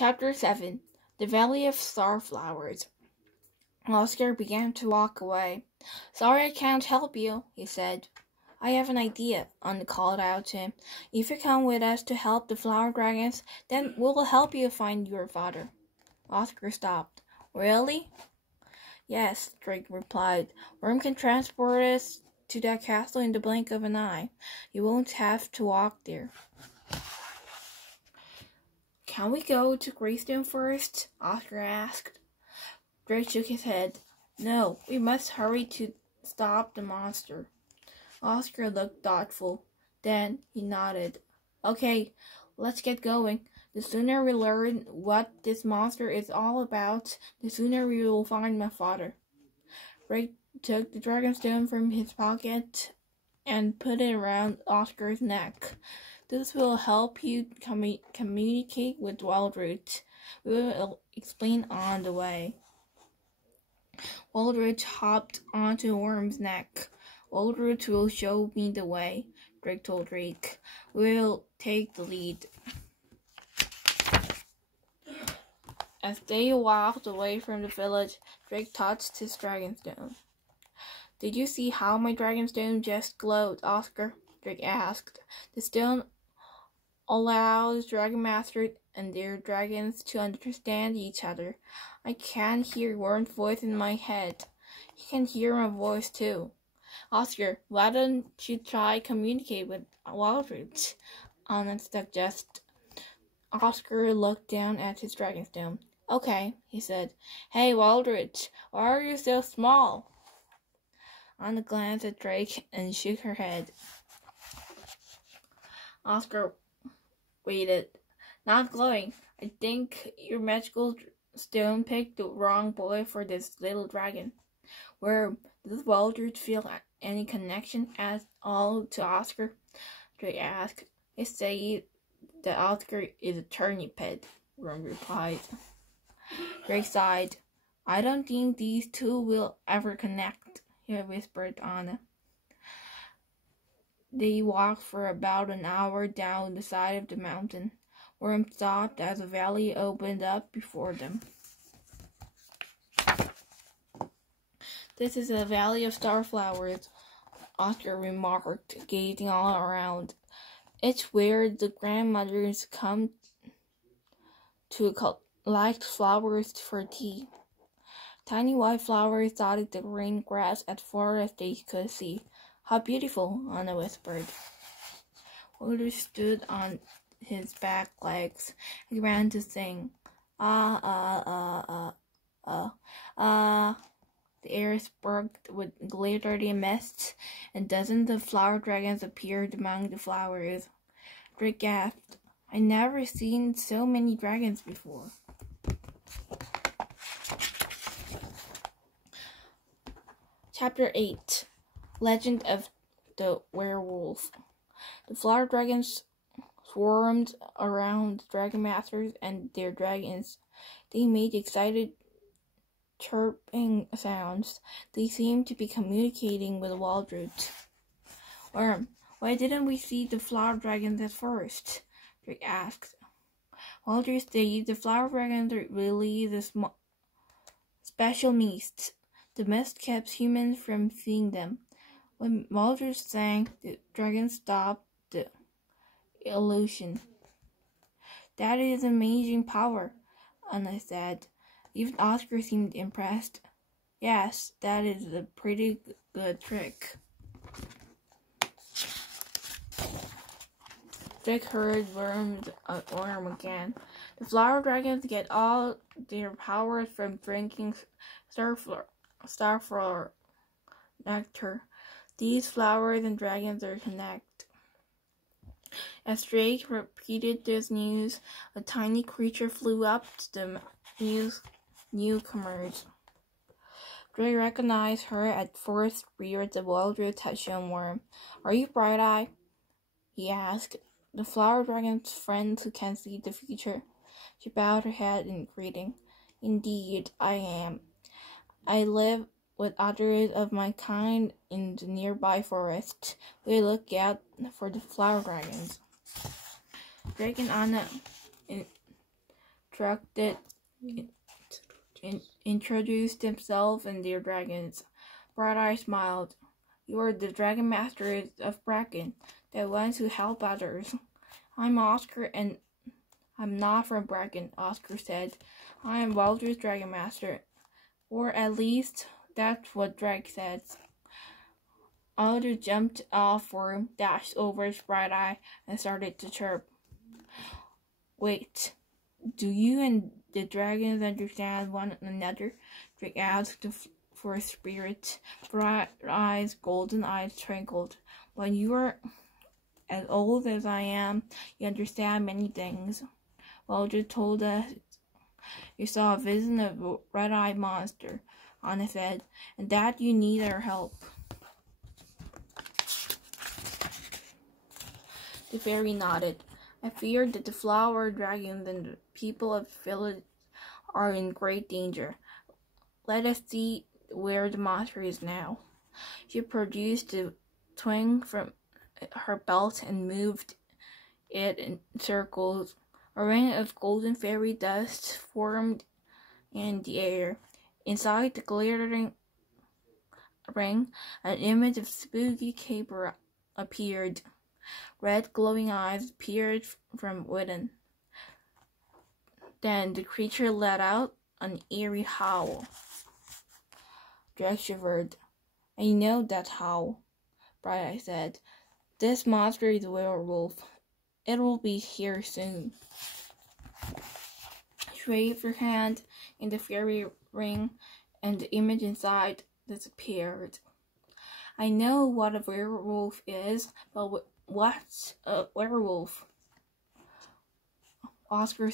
Chapter 7 The Valley of Starflowers. Oscar began to walk away. "Sorry I can't help you," he said. "I have an idea," Anna called out to him. "If you come with us to help the flower dragons, then we'll help you find your father." Oscar stopped. "Really?" "Yes," Drake replied. "Worm can transport us to that castle in the blink of an eye. You won't have to walk there." "Can we go to Greystone first?" Oscar asked. Drake shook his head. "No, we must hurry to stop the monster." Oscar looked thoughtful. Then he nodded. "Okay, let's get going. The sooner we learn what this monster is all about, the sooner we will find my father." Drake took the dragonstone from his pocket and put it around Oscar's neck. "This will help you communicate with Wildroot. We will explain on the way." Wildroot hopped onto Worm's neck. "Wildroot will show me the way," Drake told Drake. "We'll take the lead." As they walked away from the village, Drake touched his dragonstone. "Did you see how my dragonstone just glowed, Oscar?" Drake asked. "The stone allows Dragon Masters and their dragons to understand each other. I can hear Worm's voice in my head. He can hear my voice too. Oscar, why don't you try communicate with Wildroot?" Anna suggested. Oscar looked down at his dragonstone. "Okay," he said. "Hey, Wildroot, why are you so small?" Anna glanced at Drake and shook her head. Oscar waited. "Not glowing. I think your magical stone picked the wrong boy for this little dragon." "Where does Wildroot feel any connection at all to Oscar?" Drake asked. "They say that Oscar is a turnip head," Worm replied. Drake sighed. "I don't think these two will ever connect," he whispered to Anna. They walked for about an hour down the side of the mountain. Worm stopped as a valley opened up before them. "This is a valley of starflowers," Oscar remarked, gazing all around. "It's where the grandmothers come to collect flowers for tea." Tiny white flowers dotted the green grass as far as they could see. "How beautiful," Anna whispered. Walter stood on his back legs and began to sing. The air sparkled with glittery mist, and dozens of flower dragons appeared among the flowers. Drake gasped. "I'd never seen so many dragons before." Chapter 8 Legend of the Werewolf. The flower dragons swarmed around the Dragon Masters and their dragons. They made excited chirping sounds. They seemed to be communicating with Wildroot. "Worm, why didn't we see the flower dragons at first?" Drake asked. Wildroot said the flower dragons released a special mist. The mist kept humans from seeing them. When Wildroot sang, the dragons stopped the illusion. "That is amazing power," Anna said. Even Oscar seemed impressed. "Yes, that is a pretty good trick." Drake heard Worm again. "The flower dragons get all their powers from drinking starflower nectar. These flowers and dragons are connected." As Drake repeated this news, a tiny creature flew up to the newcomers. Drake recognized her at first spirits of Wildroot had shown Worm. "Are you Bright-Eye?" he asked. "The flower dragon's friend who can see the future." She bowed her head in greeting. "Indeed, I am. I live with others of my kind in the nearby forest. We look out for the flower dragons." Drake and Anna instructed, introduced themselves and their dragons. Bright-Eye smiled. You are the Dragon Master of Bracken, the ones who help others. I'm Oscar, and I'm not from Bracken, Oscar said. I am Walter's Dragon Master. Or at least, that's what Drake says. Aloud jumped off for him, dashed over Bright-Eye, and started to chirp. Wait, do you and the dragons understand one another? Drake asked for a spirit. Bright-Eye's golden eyes twinkled. When you are as old as I am, you understand many things. Walter told us you saw a vision of a red-eyed monster on his head, and that you need our help. The fairy nodded. I feared that the flower dragons and the people of the village are in great danger. Let us see where the monster is now. She produced a twig from her belt and moved it in circles. A ring of golden fairy dust formed in the air. Inside the glittering ring, an image of spooky caper appeared. Red glowing eyes peered from within. Then the creature let out an eerie howl. Drake shivered. I know that howl, Bright-Eye said. This monster is a werewolf. It will be here soon. She waved her hand in the fairy ring, and the image inside disappeared. I know what a werewolf is, but what's a werewolf? Oscar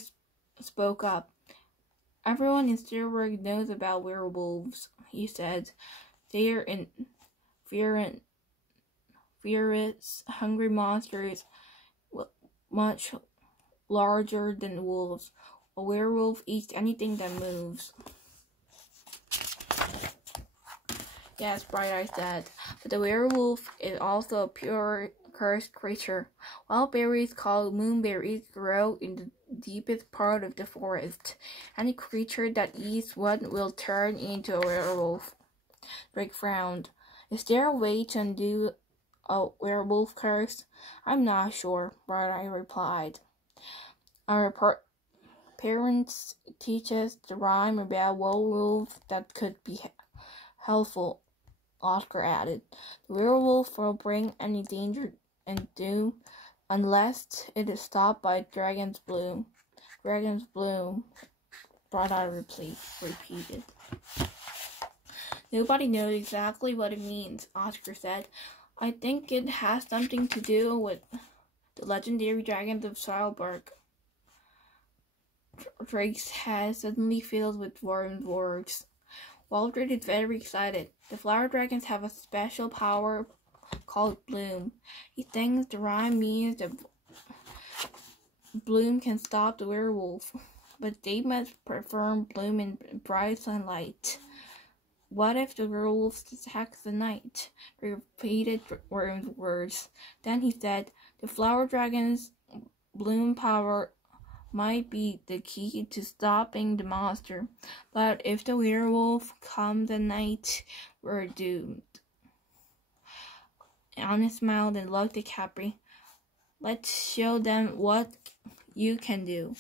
spoke up. Everyone in Steelberg knows about werewolves, he said. They are fierce, hungry monsters, much larger than wolves. A werewolf eats anything that moves. Yes, Bright-Eye said, but the werewolf is also a pure cursed creature. Wild berries called moonberries grow in the deepest part of the forest. Any creature that eats one will turn into a werewolf. Drake frowned. Is there a way to undo a werewolf curse? I'm not sure, Bright-Eye replied. Our parents teach us the rhyme about werewolves that could be helpful, Oscar added. The werewolf will bring any danger and doom unless it is stopped by Dragon's Bloom. Dragon's Bloom, Bright-Eye repeated. Nobody knows exactly what it means, Oscar said. I think it has something to do with the legendary dragons of Steelberg. Drake's head suddenly filled with warm words. Walter is very excited. The flower dragons have a special power called Bloom. He thinks the rhyme means that Bloom can stop the werewolf, but they must prefer Bloom in bright sunlight. What if the werewolf attacks the night? He repeated Worm's words. Then he said, the flower dragon's Bloom power might be the key to stopping the monster, but if the werewolf comes at night, we're doomed. Anna smiled and looked at Capri. Let's show them what you can do.